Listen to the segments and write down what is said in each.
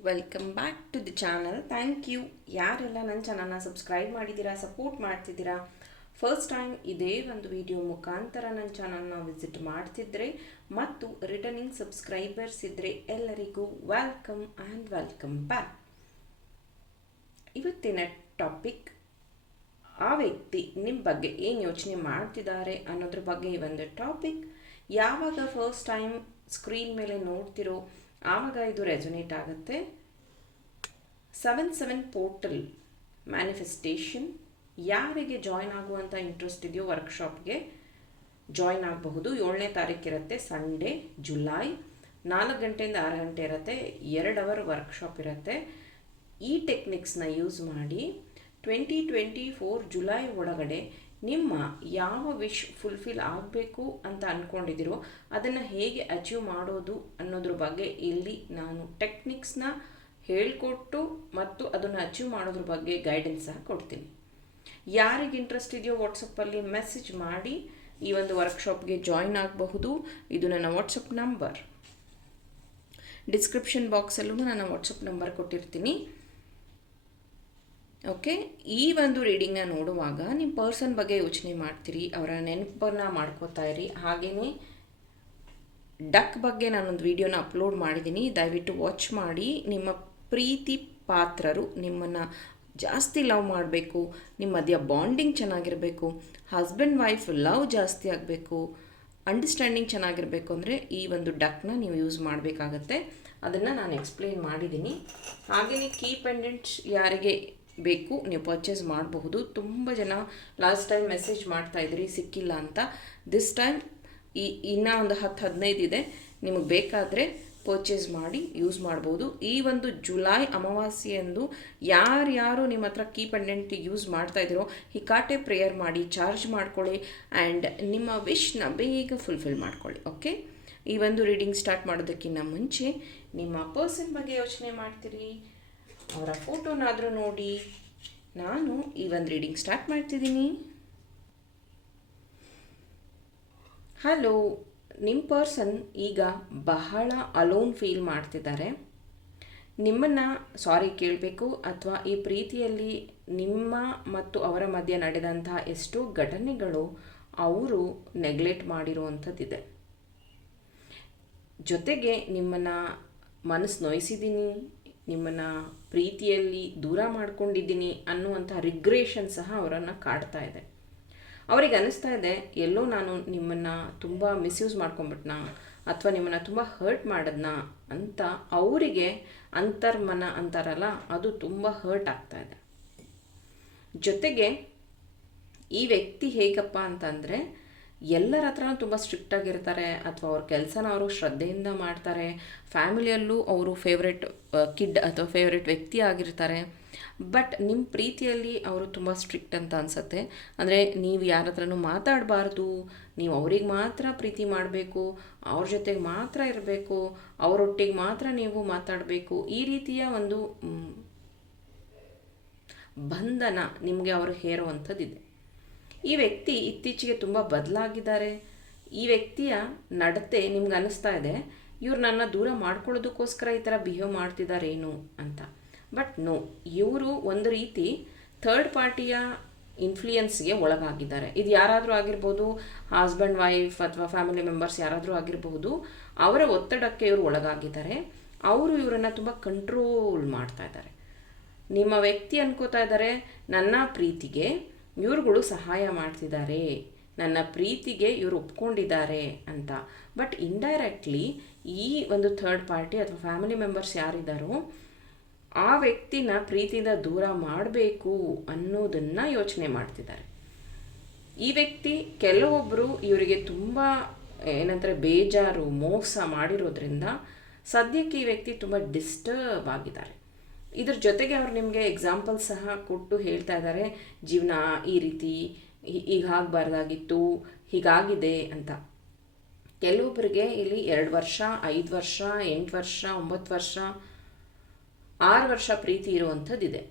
Welcome back to the channel thank you ಯಾರೆಲ್ಲ ನನ್ನ ಚಾನಲ್ನ ಸಬ್ಸ್ಕ್ರೈಬ್ ಮಾಡಿದ್ದೀರಾ ಸಪೋರ್ಟ್ ಮಾಡ್ತಿದ್ದೀರಾ ಫಸ್ಟ್ ಟೈಮ್ ಇದೇ ಒಂದು ವಿಡಿಯೋ ಮುಖಾಂತರ ನನ್ನ ಚಾನಲ್ನ ವಿಸಿಟ್ ಮಾಡ್ತಿದ್ರೆ ಮತ್ತು ರಿಟರ್ನಿಂಗ್ ಸಬ್ಸ್ಕ್ರೈಬರ್ಸ್ ಇದ್ದರೆ ಎಲ್ಲರಿಗೂ ವೆಲ್ಕಮ್ ಆ್ಯಂಡ್ ವೆಲ್ಕಮ್ ಬ್ಯಾಕ್ ಇವತ್ತಿನ ಟಾಪಿಕ್ ಆ ವ್ಯಕ್ತಿ ನಿಮ್ಮ ಬಗ್ಗೆ ಏನು ಯೋಚನೆ ಮಾಡ್ತಿದ್ದಾರೆ ಅನ್ನೋದ್ರ ಬಗ್ಗೆ ಈ ಒಂದು ಟಾಪಿಕ್ ಯಾವಾಗ ಫಸ್ಟ್ ಟೈಮ್ ಸ್ಕ್ರೀನ್ ಮೇಲೆ ನೋಡ್ತಿರೋ ಆವಾಗ ಇದು ರೆಸೊನೇಟ್ ಆಗುತ್ತೆ. ಸೆವೆನ್ ಸೆವೆನ್ ಪೋರ್ಟಲ್ ಮ್ಯಾನಿಫೆಸ್ಟೇಷನ್ ಯಾರಿಗೆ ಜಾಯ್ನ್ ಆಗುವಂಥ ಇಂಟ್ರೆಸ್ಟ್ ಇದೆಯೋ ವರ್ಕ್ಶಾಪ್ಗೆ ಜಾಯ್ನ್ ಆಗಬಹುದು. ಏಳನೇ ತಾರೀಕು ಇರುತ್ತೆ ಸಂಡೇ ಜುಲೈ ನಾಲ್ಕು ಗಂಟೆಯಿಂದ ಆರು ಗಂಟೆ ಇರುತ್ತೆ, ಎರಡು ಅವರ್ ವರ್ಕ್ಶಾಪ್ ಇರುತ್ತೆ. ಈ ಟೆಕ್ನಿಕ್ಸ್ನ ಯೂಸ್ ಮಾಡಿ ಟ್ವೆಂಟಿ ಟ್ವೆಂಟಿ ಫೋರ್ ಜುಲೈ ಒಳಗಡೆ ನಿಮ್ಮ ಯಾವ ವಿಶ್ ಫುಲ್ಫಿಲ್ ಆಗಬೇಕು ಅಂತ ಅಂದ್ಕೊಂಡಿದ್ದೀರೋ ಅದನ್ನು ಹೇಗೆ ಅಚೀವ್ ಮಾಡೋದು ಅನ್ನೋದ್ರ ಬಗ್ಗೆ ಇಲ್ಲಿ ನಾನು ಟೆಕ್ನಿಕ್ಸ್ನ ಹೇಳಿಕೊಟ್ಟು ಮತ್ತು ಅದನ್ನು ಅಚೀವ್ ಮಾಡೋದ್ರ ಬಗ್ಗೆ ಗೈಡೆನ್ಸ್ ಸಹ ಕೊಡ್ತೀನಿ. ಯಾರಿಗೆ ಇಂಟ್ರೆಸ್ಟ್ ಇದೆಯೋ ವಾಟ್ಸಪ್ಪಲ್ಲಿ ಮೆಸೇಜ್ ಮಾಡಿ ಈ ಒಂದು ವರ್ಕ್ಶಾಪ್ಗೆ ಜಾಯಿನ್ ಆಗಬಹುದು. ಇದು ನನ್ನ ವಾಟ್ಸಪ್ ನಂಬರ್ ಡಿಸ್ಕ್ರಿಪ್ಷನ್ ಬಾಕ್ಸಲ್ಲೂ ನನ್ನ ವಾಟ್ಸಪ್ ನಂಬರ್ ಕೊಟ್ಟಿರ್ತೀನಿ. ಓಕೆ ಈ ಒಂದು ರೀಡಿಂಗ್ನ ನೋಡುವಾಗ ನಿಮ್ಮ ಪರ್ಸನ್ ಬಗ್ಗೆ ಯೋಚನೆ ಮಾಡ್ತೀರಿ, ಅವರ ನೆನಪನ್ನು ಮಾಡ್ಕೋತಾ ಇರಿ. ಹಾಗೆಯೇ ಡಕ್ ಬಗ್ಗೆ ನಾನೊಂದು ವಿಡಿಯೋನ ಅಪ್ಲೋಡ್ ಮಾಡಿದ್ದೀನಿ ದಯವಿಟ್ಟು ವಾಚ್ ಮಾಡಿ. ನಿಮ್ಮ ಪ್ರೀತಿ ಪಾತ್ರರು ನಿಮ್ಮನ್ನು ಜಾಸ್ತಿ ಲವ್ ಮಾಡಬೇಕು. ನಿಮ್ಮ ಮಧ್ಯ ಬಾಂಡಿಂಗ್ ಚೆನ್ನಾಗಿರಬೇಕು. ಹಸ್ಬೆಂಡ್ ವೈಫ್ ಲವ್ ಜಾಸ್ತಿ ಆಗಬೇಕು. ಅಂಡರ್ಸ್ಟ್ಯಾಂಡಿಂಗ್ ಚೆನ್ನಾಗಿರಬೇಕು ಅಂದರೆ ಈ ಒಂದು ಡಕ್ನ ನೀವು ಯೂಸ್ ಮಾಡಬೇಕಾಗತ್ತೆ. ಅದನ್ನು ನಾನು ಎಕ್ಸ್ಪ್ಲೇನ್ ಮಾಡಿದ್ದೀನಿ ಹಾಗೆಯೇ ಕೀ ಪೆಂಡೆಂಟ್ಸ್ ಯಾರಿಗೆ ಬೇಕು, ನೀವು ಪರ್ಚೇಸ್ ಮಾಡಬಹುದು. ತುಂಬ ಜನ ಲಾಸ್ಟ್ ಟೈಮ್ ಮೆಸೇಜ್ ಮಾಡ್ತಾ ಇದ್ರಿ, ಸಿಕ್ಕಿಲ್ಲ ಅಂತ. ದಿಸ್ ಟೈಮ್ ಈ, ಇನ್ನೂ ಒಂದು ಹತ್ತು ಹದಿನೈದು ಇದೆ. ನಿಮಗೆ ಬೇಕಾದರೆ ಪರ್ಚೇಸ್ ಮಾಡಿ ಯೂಸ್ ಮಾಡ್ಬೋದು ಈ ಒಂದು ಜುಲೈ ಅಮಾವಾಸ್ಯೆಯಂದು ಯಾರ್ಯಾರು ನಿಮ್ಮ ಹತ್ರ ಕೀ ಪೆಂಡೆಂಟ್ ಯೂಸ್ ಮಾಡ್ತಾ ಹಿಕಾಟೆ ಪ್ರೇಯರ್ ಮಾಡಿ ಚಾರ್ಜ್ ಮಾಡ್ಕೊಳ್ಳಿ ಆ್ಯಂಡ್ ನಿಮ್ಮ ವಿಶ್ನ ಬೇಗ ಫುಲ್ಫಿಲ್ ಮಾಡ್ಕೊಳ್ಳಿ ಓಕೆ ಈ ಒಂದು ರೀಡಿಂಗ್ ಸ್ಟಾರ್ಟ್ ಮಾಡೋದಕ್ಕಿಂತ ಮುಂಚೆ ನಿಮ್ಮ ಪರ್ಸನ್ ಬಗ್ಗೆ ಯೋಚನೆ ಮಾಡ್ತೀರಿ. ಅವರ ಫೋಟೋನಾದರೂ ನೋಡಿ ನಾನು ಈ ಒಂದು ರೀಡಿಂಗ್ ಸ್ಟಾರ್ಟ್ ಮಾಡ್ತಿದ್ದೀನಿ. ಹಲೋ ನಿಮ್ಮ ಪರ್ಸನ್ ಈಗ ಬಹಳ ಅಲೋನ್ ಫೀಲ್ ಮಾಡ್ತಿದ್ದಾರೆ. ನಿಮ್ಮನ್ನು ಸಾರಿ ಕೇಳಬೇಕು ಅಥವಾ ಈ ಪ್ರೀತಿಯಲ್ಲಿ ನಿಮ್ಮ ಮತ್ತು ಅವರ ಮಧ್ಯೆ ನಡೆದಂಥ ಎಷ್ಟೋ ಘಟನೆಗಳು ಅವರು ನೆಗ್ಲೆಕ್ಟ್ ಮಾಡಿರುವಂಥದ್ದಿದೆ. ಜೊತೆಗೆ ನಿಮ್ಮನ್ನು ಮನಸ್ಸು ನೋಯಿಸಿದ್ದೀನಿ. ನಿಮ್ಮನ್ನು ಪ್ರೀತಿಯಲ್ಲಿ ದೂರ ಮಾಡ್ಕೊಂಡಿದ್ದೀನಿ ಅನ್ನುವಂಥ ರಿಗ್ರೇಷನ್ ಸಹ ಅವರನ್ನು ಕಾಡ್ತಾ ಇದೆ. ಅವರಿಗೆ ಅನ್ನಿಸ್ತಾ ಇದೆ, ಎಲ್ಲೋ ನಾನು ನಿಮ್ಮನ್ನು ತುಂಬ ಮಿಸ್ಯೂಸ್ ಮಾಡ್ಕೊಂಬಿಟ್ನಾ? ಅಥವಾ ನಿಮ್ಮನ್ನು ತುಂಬ ಹರ್ಟ್ ಮಾಡಿದ್ನಾ? ಅಂತ ಅವರಿಗೆ ಅಂತರ್ಮನ ಅಂತಾರಲ್ಲ, ಅದು ತುಂಬ ಹರ್ಟ್ ಆಗ್ತಾ ಇದೆ. ಜೊತೆಗೆ ಈ ವ್ಯಕ್ತಿ ಹೇಗಪ್ಪ ಅಂತಂದರೆ ಎಲ್ಲರ ಹತ್ರನೂ ತುಂಬ ಸ್ಟ್ರಿಕ್ಟಾಗಿರ್ತಾರೆ ಅಥವಾ ಅವ್ರ ಕೆಲಸನ ಅವರು ಶ್ರದ್ಧೆಯಿಂದ ಮಾಡ್ತಾರೆ. ಫ್ಯಾಮಿಲಿಯಲ್ಲೂ ಅವರು ಫೇವ್ರೆಟ್ ಕಿಡ್ ಅಥವಾ ಫೇವ್ರೆಟ್ ವ್ಯಕ್ತಿ ಆಗಿರ್ತಾರೆ. ಬಟ್ ನಿಮ್ಮ ಪ್ರೀತಿಯಲ್ಲಿ ಅವರು ತುಂಬ ಸ್ಟ್ರಿಕ್ಟ್ ಅಂತ ಅನಿಸುತ್ತೆ. ಅಂದರೆ ನೀವು ಯಾರ ಹತ್ರನೂ ಮಾತಾಡಬಾರ್ದು, ನೀವು ಅವ್ರಿಗೆ ಮಾತ್ರ ಪ್ರೀತಿ ಮಾಡಬೇಕು, ಅವ್ರ ಜೊತೆಗೆ ಮಾತ್ರ ಇರಬೇಕು ಅವರೊಟ್ಟಿಗೆ ಮಾತ್ರ ನೀವು ಮಾತಾಡಬೇಕು. ಈ ರೀತಿಯ ಒಂದು ಬಂಧನ ನಿಮಗೆ ಅವರು ಹೇರುವಂಥದ್ದಿದೆ. ಈ ವ್ಯಕ್ತಿ ಇತ್ತೀಚೆಗೆ ತುಂಬ ಬದಲಾಗಿದ್ದಾರೆ. ಈ ವ್ಯಕ್ತಿಯ ನಡತೆ ನಿಮ್ಗೆ ಅನ್ನಿಸ್ತಾ ಇದೆ. ಇವ್ರು ನನ್ನ ದೂರ ಮಾಡ್ಕೊಳ್ಳೋದಕ್ಕೋಸ್ಕರ ಈ ಥರ ಬಿಹೇವ್ ಮಾಡ್ತಿದ್ದಾರೇನು ಅಂತ. ಬಟ್ ನೋ ಇವರು ಒಂದು ರೀತಿ ಥರ್ಡ್ ಪಾರ್ಟಿಯ ಇನ್ಫ್ಲೂಯೆನ್ಸ್ಗೆ ಒಳಗಾಗಿದ್ದಾರೆ. ಇದು ಯಾರಾದರೂ ಆಗಿರ್ಬೋದು ಹಸ್ಬೆಂಡ್ ವೈಫ್ ಅಥವಾ ಫ್ಯಾಮಿಲಿ ಮೆಂಬರ್ಸ್ ಯಾರಾದರೂ ಆಗಿರಬಹುದು ಅವರ ಒತ್ತಡಕ್ಕೆ ಇವರು ಒಳಗಾಗಿದ್ದಾರೆ. ಅವರು ಇವರನ್ನು ತುಂಬ ಕಂಟ್ರೋಲ್ ಮಾಡ್ತಾ ಇದ್ದಾರೆ. ನಿಮ್ಮ ವ್ಯಕ್ತಿ ಅನ್ಕೋತಾ ಇದ್ದಾರೆ, ನನ್ನ ಪ್ರೀತಿಗೆ ಇವ್ರುಗಳು ಸಹಾಯ ಮಾಡ್ತಿದ್ದಾರೆ ನನ್ನ ಪ್ರೀತಿಗೆ ಇವರು ಒಪ್ಕೊಂಡಿದ್ದಾರೆ ಅಂತ. ಬಟ್ ಇಂಡೈರೆಕ್ಟ್ಲಿ ಈ ಒಂದು ಥರ್ಡ್ ಪಾರ್ಟಿ ಅಥವಾ ಫ್ಯಾಮಿಲಿ ಮೆಂಬರ್ಸ್ ಯಾರಿದ್ದಾರೋ ಆ ವ್ಯಕ್ತಿನ ಪ್ರೀತಿಯಿಂದ ದೂರ ಮಾಡಬೇಕು ಅನ್ನೋದನ್ನು ಯೋಚನೆ ಮಾಡ್ತಿದ್ದಾರೆ. ಈ ವ್ಯಕ್ತಿ ಕೆಲವೊಬ್ಬರು ಇವರಿಗೆ ತುಂಬ, ಏನಂತಾರೆ, ಬೇಜಾರು, ಮೋಸ ಮಾಡಿರೋದ್ರಿಂದ ಸದ್ಯಕ್ಕೆ ಈ ವ್ಯಕ್ತಿ ತುಂಬ ಡಿಸ್ಟರ್ಬ್ ಆಗಿದ್ದಾರೆ. ಇದ್ರ ಜೊತೆಗೆ ಅವ್ರು ನಿಮಗೆ ಎಕ್ಸಾಂಪಲ್ ಸಹ ಕೊಟ್ಟು ಹೇಳ್ತಾ ಇದ್ದಾರೆ ಜೀವನ ಈ ರೀತಿ ಈಗ ಆಗಬಾರ್ದಾಗಿತ್ತು, ಹೀಗಾಗಿದೆ ಅಂತ. ಕೆಲವೊಬ್ಬರಿಗೆ ಇಲ್ಲಿ ಎರಡು ವರ್ಷ, ಐದು ವರ್ಷ, ಎಂಟು ವರ್ಷ, ಒಂಬತ್ತು ವರ್ಷ, ಆರು ವರ್ಷ ಪ್ರೀತಿ ಇರುವಂಥದ್ದಿದೆ.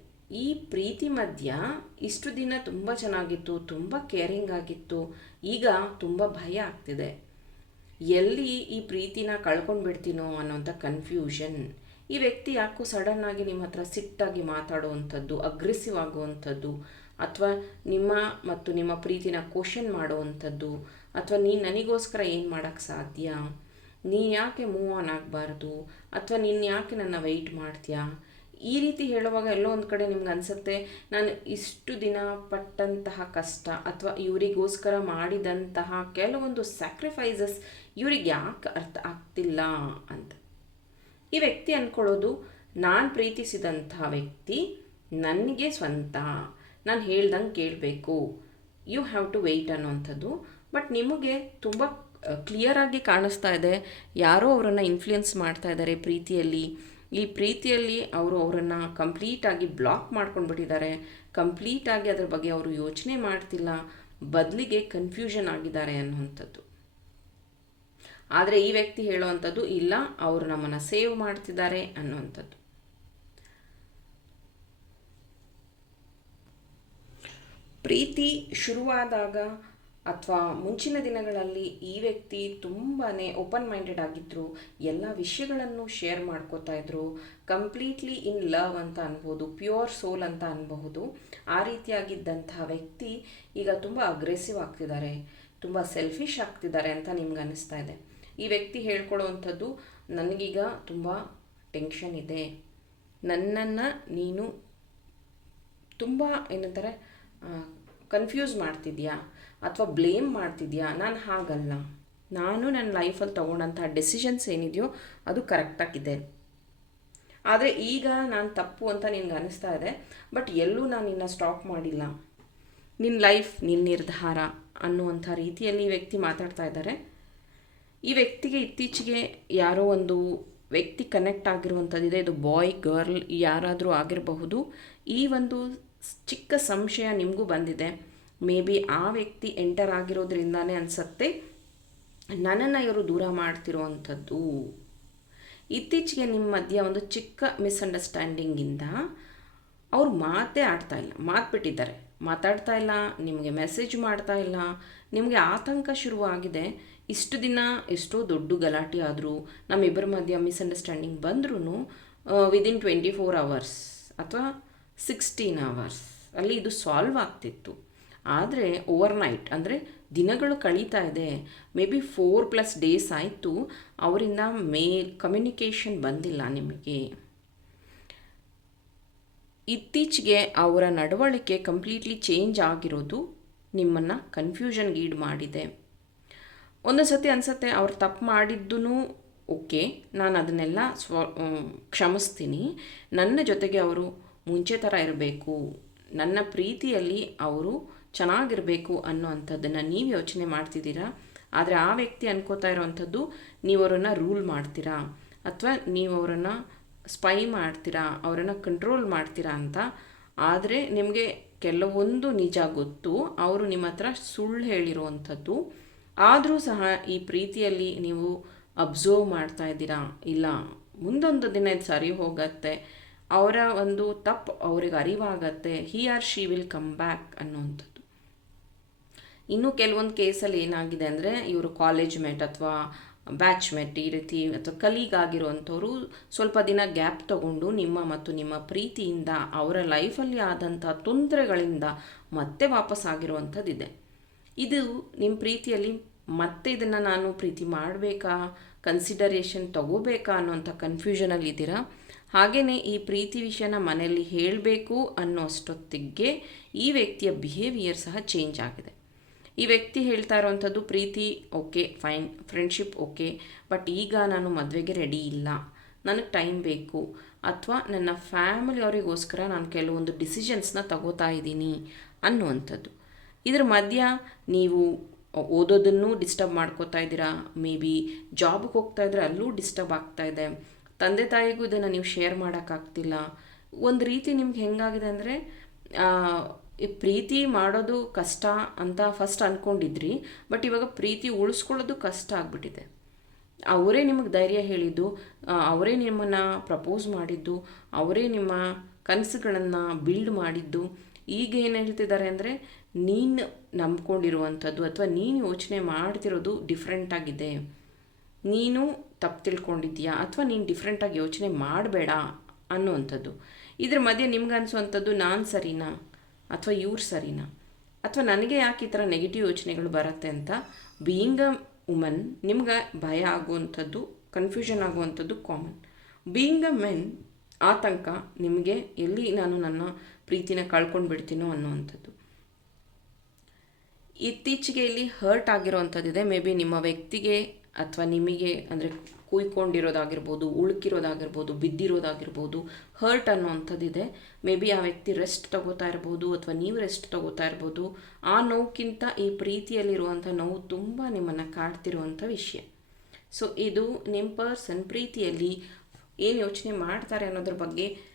ಈ ಪ್ರೀತಿ ಮಧ್ಯ ಇಷ್ಟು ದಿನ ತುಂಬ ಚೆನ್ನಾಗಿತ್ತು, ತುಂಬ ಕೇರಿಂಗ್ ಆಗಿತ್ತು, ಈಗ ತುಂಬ ಭಯ ಆಗ್ತಿದೆ. ಎಲ್ಲಿ ಈ ಪ್ರೀತಿನ ಕಳ್ಕೊಂಡ್ಬಿಡ್ತೀನೋ ಅನ್ನೋಂಥ ಕನ್ಫ್ಯೂಷನ್ ಈ ವ್ಯಕ್ತಿ ಯಾಕೋ ಸಡನ್ನಾಗಿ ನಿಮ್ಮ ಹತ್ರ ಸಿಟ್ಟಾಗಿ ಮಾತಾಡುವಂಥದ್ದು ಅಗ್ರೆಸಿವ್ ಆಗುವಂಥದ್ದು, ಅಥವಾ ನಿಮ್ಮ ಮತ್ತು ನಿಮ್ಮ ಪ್ರೀತಿನ ಕ್ವಶನ್ ಮಾಡುವಂಥದ್ದು, ಅಥವಾ ನೀನು ನನಗೋಸ್ಕರ ಏನು ಮಾಡೋಕ್ಕೆ ಸಾಧ್ಯ? ನೀ ಯಾಕೆ ಮೂವ್ ಆನ್ ಆಗಬಾರ್ದು? ಅಥವಾ ನೀನು ಯಾಕೆ ನನ್ನ ವೆಯ್ಟ್ ಮಾಡ್ತೀಯಾ? ಈ ರೀತಿ ಹೇಳುವಾಗ ಎಲ್ಲೋ ಒಂದು ಕಡೆ ನಿಮ್ಗೆ ಅನಿಸುತ್ತೆ, ನಾನು ಇಷ್ಟು ದಿನ ಪಟ್ಟಂತಹ ಕಷ್ಟ ಅಥವಾ ಇವರಿಗೋಸ್ಕರ ಮಾಡಿದಂತಹ ಕೆಲವೊಂದು ಸ್ಯಾಕ್ರಿಫೈಸಸ್ ಇವ್ರಿಗೆ ಯಾಕೆ ಅರ್ಥ ಆಗ್ತಿಲ್ಲ ಅಂತ. ಈ ವ್ಯಕ್ತಿ ಅಂದ್ಕೊಳ್ಳೋದು ನಾನು ಪ್ರೀತಿಸಿದಂಥ ವ್ಯಕ್ತಿ ನನಗೆ ಸ್ವಂತ, ನಾನು ಹೇಳ್ದಂಗೆ ಕೇಳಬೇಕು. ಯು ಹ್ಯಾವ್ ಟು ವೆಯ್ಟ್ ಅನ್ನೋವಂಥದ್ದು. ಬಟ್ ನಿಮಗೆ ತುಂಬ ಕ್ಲಿಯರಾಗಿ ಕಾಣಿಸ್ತಾ ಇದೆ. ಯಾರೋ ಅವರನ್ನು ಇನ್ಫ್ಲುಯೆನ್ಸ್ ಮಾಡ್ತಾ ಇದ್ದಾರೆ ಪ್ರೀತಿಯಲ್ಲಿ. ಈ ಪ್ರೀತಿಯಲ್ಲಿ ಅವರು ಅವರನ್ನು ಕಂಪ್ಲೀಟಾಗಿ ಬ್ಲಾಕ್ ಮಾಡ್ಕೊಂಡ್ಬಿಟ್ಟಿದ್ದಾರೆ. ಕಂಪ್ಲೀಟಾಗಿ ಅದರ ಬಗ್ಗೆ ಅವರು ಯೋಚನೆ ಮಾಡ್ತಿಲ್ಲ. ಬದಲಿಗೆ ಕನ್ಫ್ಯೂಷನ್ ಆಗಿದ್ದಾರೆ ಅನ್ನುವಂಥದ್ದು. ಆದರೆ ಈ ವ್ಯಕ್ತಿ ಹೇಳುವಂಥದ್ದು ಇಲ್ಲ, ಅವರು ನಮ್ಮನ್ನು ಸೇವ್ ಮಾಡ್ತಿದ್ದಾರೆ ಅನ್ನುವಂಥದ್ದು. ಪ್ರೀತಿ ಶುರುವಾದಾಗ ಅಥವಾ ಮುಂಚಿನ ದಿನಗಳಲ್ಲಿ ಈ ವ್ಯಕ್ತಿ ತುಂಬಾ ಓಪನ್ ಮೈಂಡೆಡ್ ಆಗಿದ್ದರು ಎಲ್ಲ ವಿಷಯಗಳನ್ನು ಶೇರ್ ಮಾಡ್ಕೋತಾ ಇದ್ದರು ಕಂಪ್ಲೀಟ್ಲಿ ಇನ್ ಲವ್ ಅಂತ ಅನ್ಬೋದು ಪ್ಯೂರ್ ಸೋಲ್ ಅಂತ ಅನ್ಬಹುದು, ಆ ರೀತಿಯಾಗಿದ್ದಂತಹ ವ್ಯಕ್ತಿ ಈಗ ತುಂಬ ಅಗ್ರೆಸಿವ್ ಆಗ್ತಿದ್ದಾರೆ, ತುಂಬ ಸೆಲ್ಫಿಶ್ ಆಗ್ತಿದ್ದಾರೆ ಅಂತ ನಿಮ್ಗೆ ಅನ್ನಿಸ್ತಾ ಇದೆ. ಈ ವ್ಯಕ್ತಿ ಹೇಳ್ಕೊಡುವಂಥದ್ದು ನನಗೀಗ ತುಂಬ ಟೆನ್ಷನ್ ಇದೆ. ನನ್ನನ್ನು ನೀನು ತುಂಬ ಏನಂತಾರೆ ಕನ್ಫ್ಯೂಸ್ ಮಾಡ್ತಿದ್ಯಾ ಅಥವಾ ಬ್ಲೇಮ್ ಮಾಡ್ತಿದ್ಯಾ? ನಾನು ಹಾಗಲ್ಲ. ನಾನು ನನ್ನ ಲೈಫಲ್ಲಿ ತೊಗೊಂಡಂಥ ಡೆಸಿಷನ್ಸ್ ಏನಿದೆಯೋ ಅದು ಕರೆಕ್ಟಾಗಿದೆ ಆದರೆ ಈಗ ನಾನು ತಪ್ಪು ಅಂತ ನಿನ್ಗೆ ಅನ್ನಿಸ್ತಾ ಇದೆ ಬಟ್ ಎಲ್ಲೂ ನಾನು ನಿನ್ನ ಸ್ಟಾಪ್ ಮಾಡಿಲ್ಲ. ನಿನ್ನ ಲೈಫ್ ನಿನ್ನ ನಿರ್ಧಾರ ಅನ್ನುವಂಥ ರೀತಿಯಲ್ಲಿ ವ್ಯಕ್ತಿ ಮಾತಾಡ್ತಾ ಇದ್ದಾರೆ. ಈ ವ್ಯಕ್ತಿಗೆ ಇತ್ತೀಚೆಗೆ ಯಾರೋ ಒಂದು ವ್ಯಕ್ತಿ ಕನೆಕ್ಟ್ ಆಗಿರುವಂಥದ್ದಿದೆ. ಇದು ಬಾಯ್ ಗರ್ಲ್ ಯಾರಾದರೂ ಆಗಿರಬಹುದು. ಈ ಒಂದು ಚಿಕ್ಕ ಸಂಶಯ ನಿಮಗೂ ಬಂದಿದೆ. ಮೇ ಬಿ ಆ ವ್ಯಕ್ತಿ ಎಂಟರ್ ಆಗಿರೋದ್ರಿಂದಾನೇ ಅನಿಸತ್ತೆ. ನನ್ನನ್ನು ಇವರು ದೂರ ಮಾಡ್ತಿರುವಂಥದ್ದು. ಇತ್ತೀಚೆಗೆ ನಿಮ್ಮ ಮಧ್ಯೆ ಒಂದು ಚಿಕ್ಕ ಮಿಸ್ಅಂಡರ್ಸ್ಟ್ಯಾಂಡಿಂಗಿಂದ ಅವ್ರು ಮಾತೇ ಆಡ್ತಾ ಇಲ್ಲ. ಮಾತು ಬಿಟ್ಟಿದ್ದಾರೆ. ಮಾತಾಡ್ತಾ ಇಲ್ಲ, ನಿಮಗೆ ಮೆಸೇಜ್ ಮಾಡ್ತಾ ಇಲ್ಲ. ನಿಮಗೆ ಆತಂಕ ಶುರುವಾಗಿದೆ. ಇಷ್ಟು ದಿನ ಎಷ್ಟೋ ದೊಡ್ಡ ಗಲಾಟೆ ಆದರೂ ನಮ್ಮಿಬ್ಬರ ಮಧ್ಯ ಮಿಸ್ಅಂಡರ್ಸ್ಟ್ಯಾಂಡಿಂಗ್ ಬಂದ್ರೂ ವಿದಿನ್ ಟ್ವೆಂಟಿ ಫೋರ್ ಅವರ್ಸ್ ಅಥವಾ ಸಿಕ್ಸ್ಟೀನ್ ಅವರ್ಸ್ ಅಲ್ಲಿ ಇದು ಸಾಲ್ವ್ ಆಗ್ತಿತ್ತು. ಆದರೆ ಓವರ್ ನೈಟ್ ಅಂದರೆ ದಿನಗಳು ಕಳೀತಾ ಇದೆ. Maybe four plus days ಆಯಿತು, ಅವರಿಂದ ಮೇ ಕಮ್ಯುನಿಕೇಷನ್ ಬಂದಿಲ್ಲ ನಿಮಗೆ. ಇತ್ತೀಚೆಗೆ ಅವರ ನಡವಳಿಕೆ ಕಂಪ್ಲೀಟ್ಲಿ ಚೇಂಜ್ ಆಗಿರೋದು ನಿಮ್ಮನ್ನು ಕನ್ಫ್ಯೂಷನ್ಗೀಡು ಮಾಡಿದೆ. ಒಂದು ಸತಿ ಅನಿಸುತ್ತೆ, ಅವ್ರು ತಪ್ಪು ಮಾಡಿದ್ದೂ ಓಕೆ, ನಾನು ಅದನ್ನೆಲ್ಲ ಸ್ವ ಕ್ಷಮಿಸ್ತೀನಿ. ನನ್ನ ಜೊತೆಗೆ ಅವರು ಮುಂಚೆ ಥರ ಇರಬೇಕು. ನನ್ನ ಪ್ರೀತಿಯಲ್ಲಿ ಅವರು ಚೆನ್ನಾಗಿರಬೇಕು ಅನ್ನೋ ಅಂಥದ್ದನ್ನು ನೀವು ಯೋಚನೆ ಮಾಡ್ತಿದ್ದೀರಾ? ಆದರೆ ಆ ವ್ಯಕ್ತಿ ಅನ್ಕೋತಾ ಇರೋವಂಥದ್ದು ನೀವು ಅವರನ್ನು ರೂಲ್ ಮಾಡ್ತೀರಾ? ಅಥವಾ ನೀವು ಅವರನ್ನು ಸ್ಪೈ ಮಾಡ್ತೀರಾ? ಅವರನ್ನು ಕಂಟ್ರೋಲ್ ಮಾಡ್ತೀರಾ ಅಂತ? ಆದರೆ ನಿಮಗೆ ಕೆಲವೊಂದು ನಿಜ ಗೊತ್ತು. ಅವರು ನಿಮ್ಮ ಹತ್ರ ಸುಳ್ಳು ಹೇಳಿರುವಂಥದ್ದು ಆದರೂ ಸಹ ಈ ಪ್ರೀತಿಯಲ್ಲಿ ನೀವು ಅಬ್ಸರ್ವ್ ಮಾಡ್ತಾ ಇದ್ದೀರಾ? ಇಲ್ಲ. ಮುಂದೊಂದು ದಿನ ಇದು ಸರಿ ಹೋಗತ್ತೆ. ಅವರ ಒಂದು ತಪ್ಪು ಅವ್ರಿಗೆ ಅರಿವಾಗತ್ತೆ. He or she will come back ಅನ್ನುವಂಥದ್ದು. ಇನ್ನು ಕೆಲವೊಂದು ಕೇಸಲ್ಲಿ ಏನಾಗಿದೆ ಅಂದರೆ, ಇವರು ಕಾಲೇಜ್ ಮೇಟ್ ಅಥವಾ ಬ್ಯಾಚ್ ಮೇಟ್ ಈ ರೀತಿ ಅಥವಾ ಕಲೀಗ್ ಆಗಿರುವಂಥವ್ರು ಸ್ವಲ್ಪ ದಿನ ಗ್ಯಾಪ್ ತಗೊಂಡು ನಿಮ್ಮ ಮತ್ತು ನಿಮ್ಮ ಪ್ರೀತಿಯಿಂದ ಅವರ ಲೈಫಲ್ಲಿ ಆದಂಥ ತೊಂದರೆಗಳಿಂದ ಮತ್ತೆ ವಾಪಸ್ ಆಗಿರುವಂಥದ್ದಿದೆ ಇದು ನಿಮ್ಮ ಪ್ರೀತಿಯಲ್ಲಿ ಮತ್ತೆ ಇದನ್ನು ನಾನು ಪ್ರೀತಿ ಮಾಡಬೇಕಾ? ಕನ್ಸಿಡರೇಷನ್ ತಗೋಬೇಕಾ ಅನ್ನೋಂಥ ಕನ್ಫ್ಯೂಷನಲ್ಲಿ ಇದ್ದೀರಾ? ಹಾಗೆಯೇ ಈ ಪ್ರೀತಿ ವಿಷಯನ ಮನೆಯಲ್ಲಿ ಹೇಳಬೇಕು ಅನ್ನೋ ಅಷ್ಟೊತ್ತಿಗೆ ಈ ವ್ಯಕ್ತಿಯ ಬಿಹೇವಿಯರ್ ಸಹ ಚೇಂಜ್ ಆಗಿದೆ. ಈ ವ್ಯಕ್ತಿ ಹೇಳ್ತಾ ಇರೋವಂಥದ್ದು ಪ್ರೀತಿ okay fine friendship okay but ಈಗ ನಾನು ಮದುವೆಗೆ ರೆಡಿ ಇಲ್ಲ. ನನಗೆ ಟೈಮ್ ಬೇಕು. ಅಥವಾ ನನ್ನ ಫ್ಯಾಮಿಲಿ ಅವರಿಗೋಸ್ಕರ ನಾನು ಕೆಲವೊಂದು ಡಿಸಿಷನ್ಸ್ನ ತಗೋತಾ ಇದ್ದೀನಿ ಅನ್ನುವಂಥದ್ದು. ಇದ್ರ ಮಧ್ಯ ನೀವು ಓದೋದನ್ನು ಡಿಸ್ಟರ್ಬ್ ಮಾಡ್ಕೋತಾ ಇದ್ದೀರಾ? ಮೇ ಬಿ ಜಾಬ್ಗೆ ಹೋಗ್ತಾ ಇದ್ರೆ ಅಲ್ಲೂ ಡಿಸ್ಟರ್ಬ್ ಆಗ್ತಾ ಇದೆ. ತಂದೆ ತಾಯಿಗೂ ಇದನ್ನು ನೀವು ಶೇರ್ ಮಾಡೋಕ್ಕಾಗ್ತಿಲ್ಲ ಒಂದು ರೀತಿ ನಿಮ್ಗೆ ಹೆಂಗಾಗಿದೆ ಅಂದರೆ ಈ ಪ್ರೀತಿ ಮಾಡೋದು ಕಷ್ಟ ಅಂತ ಫಸ್ಟ್ ಅಂದ್ಕೊಂಡಿದ್ರಿ ಬಟ್ ಇವಾಗ ಪ್ರೀತಿ ಉಳಿಸ್ಕೊಳ್ಳೋದು ಕಷ್ಟ ಆಗಿಬಿಟ್ಟಿದೆ. ಅವರೇ ನಿಮಗೆ ಧೈರ್ಯ ಹೇಳಿದ್ದು ಅವರೇ ನಿಮ್ಮನ್ನು ಪ್ರಪೋಸ್ ಮಾಡಿದ್ದು, ಅವರೇ ನಿಮ್ಮ ಕನಸುಗಳನ್ನು ಬಿಲ್ಡ್ ಮಾಡಿದ್ದು. ಈಗ ಏನು ಹೇಳ್ತಿದ್ದಾರೆ ಅಂದರೆ ನೀನು ನಂಬ್ಕೊಂಡಿರುವಂಥದ್ದು ಅಥವಾ ನೀನು ಯೋಚನೆ ಮಾಡ್ತಿರೋದು ಡಿಫ್ರೆಂಟಾಗಿದೆ ನೀನು ತಪ್ಪು ತಿಳ್ಕೊಂಡಿದ್ದೀಯಾ ಅಥವಾ ನೀನು ಡಿಫ್ರೆಂಟಾಗಿ ಯೋಚನೆ ಮಾಡಬೇಡ ಅನ್ನುವಂಥದ್ದು. ಇದ್ರ ಮಧ್ಯೆ ನಿಮ್ಗೆ ಅನಿಸುವಂಥದ್ದು ನಾನು ಸರಿನಾ ಅಥವಾ ಇವ್ರು ಸರಿನಾ? ಅಥವಾ ನನಗೆ ಯಾಕೆ ಈ ಥರ ನೆಗೆಟಿವ್ ಯೋಚನೆಗಳು ಬರುತ್ತೆ ಅಂತ? ಬೀಯಿಂಗ್ ಅ ವುಮನ್ ನಿಮ್ಗೆ ಭಯ ಆಗುವಂಥದ್ದು ಕನ್ಫ್ಯೂಷನ್ ಆಗುವಂಥದ್ದು ಕಾಮನ್ ಬೀಯಿಂಗ್ ಅ ಮೆನ್ ಆತಂಕ ನಿಮಗೆ ಎಲ್ಲಿ ನಾನು ನನ್ನ ಪ್ರೀತಿನ ಕಳ್ಕೊಂಡು ಬಿಡ್ತೀನೋ ಅನ್ನುವಂಥದ್ದು. ಇತ್ತೀಚೆಗೆ ಇಲ್ಲಿ ಹರ್ಟ್ ಆಗಿರೋವಂಥದ್ದಿದೆ. ಮೇ ಬಿ ನಿಮ್ಮ ವ್ಯಕ್ತಿಗೆ ಅಥವಾ ನಿಮಗೆ ಅಂದರೆ ಕುಯ್ಕೊಂಡಿರೋದಾಗಿರ್ಬೋದು, ಉಳುಕಿರೋದಾಗಿರ್ಬೋದು, ಬಿದ್ದಿರೋದಾಗಿರ್ಬೋದು ಹರ್ಟ್ ಅನ್ನೋವಂಥದ್ದಿದೆ. ಮೇ ಬಿ ಆ ವ್ಯಕ್ತಿ ರೆಸ್ಟ್ ತಗೋತಾ ಇರ್ಬೋದು ಅಥವಾ ನೀವು ರೆಸ್ಟ್ ತಗೋತಾ ಇರ್ಬೋದು. ಆ ನೋವುಕ್ಕಿಂತ ಈ ಪ್ರೀತಿಯಲ್ಲಿರುವಂಥ ನೋವು ತುಂಬ ನಿಮ್ಮನ್ನು ಕಾಡ್ತಿರುವಂಥ ವಿಷಯ. ಸೊ ಇದು ನಿಮ್ಮ ಪರ್ಸನ್ ಪ್ರೀತಿಯಲ್ಲಿ ಏನು ಯೋಚನೆ ಮಾಡ್ತಾರೆ ಅನ್ನೋದ್ರ ಬಗ್ಗೆ